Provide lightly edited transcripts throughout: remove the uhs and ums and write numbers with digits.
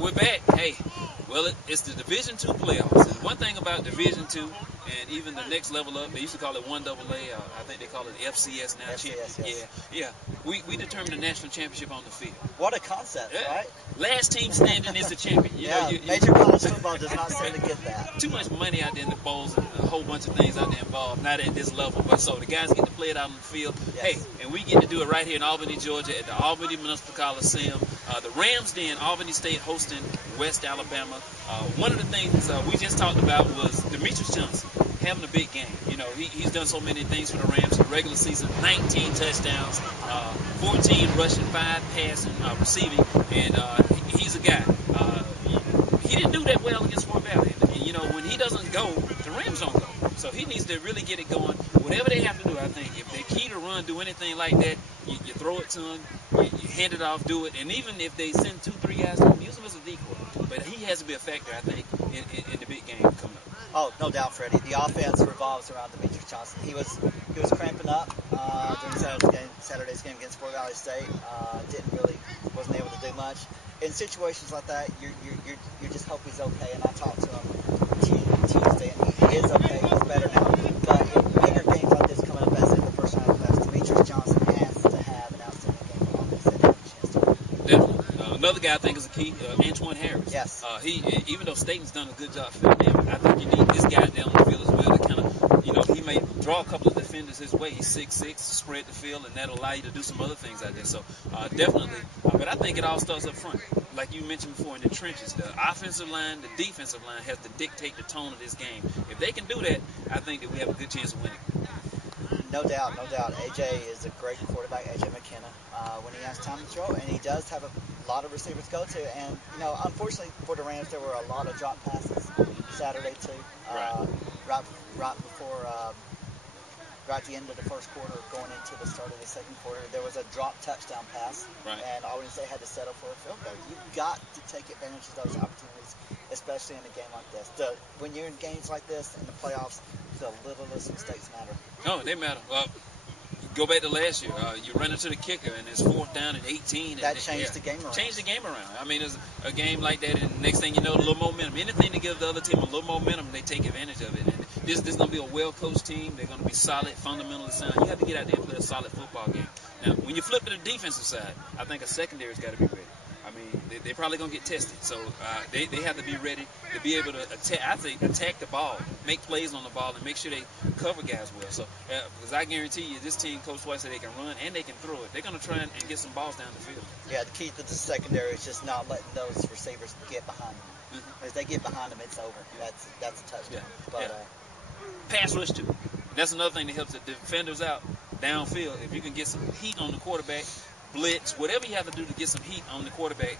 And we're back. Hey, well, it's the Division II playoffs. And one thing about Division II, and even the next level up, they used to call it 1AA. I think they call it FCS now. FCS, yes. Yeah. We determine the national championship on the field. What a concept, right? Last team standing is the champion. You know, Major college football does not seem to get that. Too much money out there in the bowls and a whole bunch of things out there involved, not at this level. But so the guys get to play it out on the field. Yes. Hey, and we get to do it right here in Albany, Georgia at the Albany Municipal Coliseum. The Rams then, Albany State hosting West Alabama. One of the things we just talked about was Demetrius Johnson having a big game. You know, he's done so many things for the Rams in the regular season. 19 touchdowns, 14 rushing, 5 passing, receiving, and he's a guy. He didn't do that well against Fort Valley. And, you know, when he doesn't go, the Rams don't go. So he needs to really get it going. Whatever they have to do, I think. If they're key to run, do anything like that, you throw it to him, you hand it off, do it. And even if they send 2-3 guys to him, use him as a decoy. But he has to be a factor, I think, in the big game coming up. Oh, no doubt, Freddie. The offense revolves around Demetrius Johnson. He was cramping up during Saturday's game against Fort Valley State. Wasn't able to do much. In situations like that, you just hope he's okay. And I talked to him Tuesday, and he is okay. He's better now. But in bigger games like this coming up as in the first round of the class, Demetrius Johnson has to have an outstanding game for offense and have a chance to win. Definitely. Another guy I think is a key, Antoine Harris. Yes. Even though Staten's done a good job filling him, I think you need this guy down on the field as well to kind of, you know, he may draw a couple of defenders his way. He's 6'6", spread the field, and that'll allow you to do some other things out there. So definitely. But I think it all starts up front. Like you mentioned before, in the trenches, the offensive line, the defensive line has to dictate the tone of this game. If they can do that, I think that we have a good chance of winning. No doubt, no doubt. AJ is a great quarterback, AJ McKenna, when he has time to throw, and he does have a lot of receivers to go to. And, you know, unfortunately for the Rams, there were a lot of drop passes Saturday, too. Right at the end of the first quarter, going into the start of the second quarter, there was a drop touchdown pass, and Albany State had to settle for a field goal. You've got to take advantage of those opportunities, especially in a game like this. When you're in games like this in the playoffs, the littlest mistakes matter. No, they matter. Go back to last year. You run into the kicker, and it's 4th down and 18. That changed the game around. Changed the game around. I mean, there's a game like that, and the next thing you know, a little momentum. Anything to give the other team a little momentum, they take advantage of it. And this is going to be a well-coached team. They're going to be solid, fundamentally sound. You have to get out there and play a solid football game. Now, when you flip to the defensive side, I think a secondary's got to be ready. I mean, they're probably going to get tested. So they have to be ready to be able to attack the ball, make plays on the ball, and make sure they cover guys well. So, because I guarantee you, this team, Coach White said they can run and they can throw it. They're going to try and get some balls down the field. Yeah, the key to the secondary is just not letting those receivers get behind them. As they get behind them, it's over. That's a touchdown. Pass rush, too. That's another thing that helps the defenders out downfield. If you can get some heat on the quarterback, blitz, whatever you have to do to get some heat on the quarterback,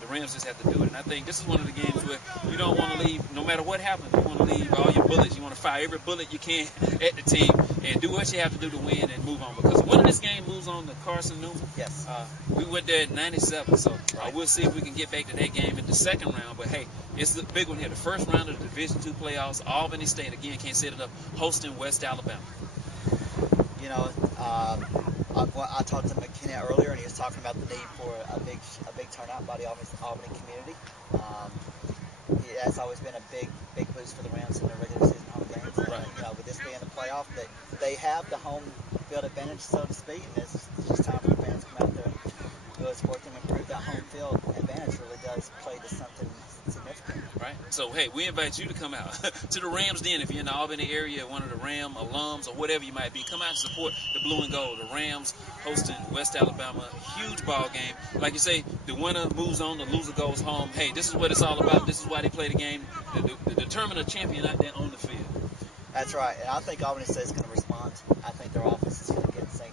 the Rams just have to do it. And I think this is one of the games where you don't want to leave, no matter what happens, you want to leave all your bullets. You want to fire every bullet you can at the team and do what you have to do to win and move on. Because winning this game moves on to Carson Newman. Yes. We went there at 97, so we'll see if we can get back to that game in the second round. But, hey, it's the big one here. The first round of the Division II playoffs, Albany State, again, can't set it up, hosting West Alabama. You know, I talked to McKenna earlier, and he was talking about the need for a big turnout by the Albany community. That's always been a big boost for the Rams in their regular season home games. And, you know, with this being the playoff, they have the home field advantage, so to speak, and it's just time for the fans to come out there and really support them and prove that home field advantage really does play to something significant. Right. So, hey, we invite you to come out to the Rams Den. If you're in the Albany area, one of the Ram alums or whatever you might be, come out and support the blue and gold. The Rams hosting West Alabama. Huge ball game. Like you say, the winner moves on, the loser goes home. Hey, this is what it's all about. This is why they play the game, to determine a champion out there on the field. That's right. And I think Albany State is going to respond. I think their offense is going to get in sync.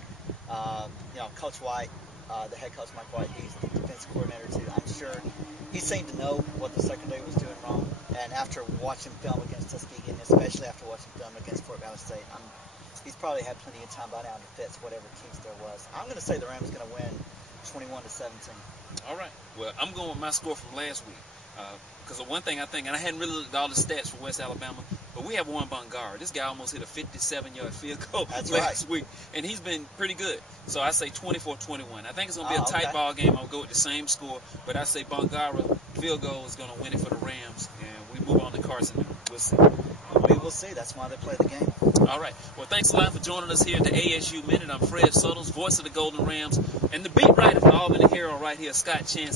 You know, Coach White, the head coach Mike White, he's the defensive coordinator too. I'm sure he seemed to know what the secondary was doing wrong. And after watching film against Tuskegee, and especially after watching film against Fort Valley State, he's probably had plenty of time by now to fix whatever kinks there was. I'm going to say the Rams are going to win 21-17. All right. Well, I'm going with my score from last week. Because of one thing I think, and I hadn't really looked at all the stats for West Alabama, but we have Juan Bongara. This guy almost hit a 57-yard field goal last week, and he's been pretty good. So I say 24-21. I think it's going to be a tight ball game. I'll go with the same score, but I say Bongara field goal is going to win it for the Rams, and we move on to Carson. We'll see. We will see. That's why they play the game. All right. Well, thanks a lot for joining us here at the ASU Minute. I'm Fred Suttles, voice of the Golden Rams, and the beat writer for Albany Herald right here, Scott Chance.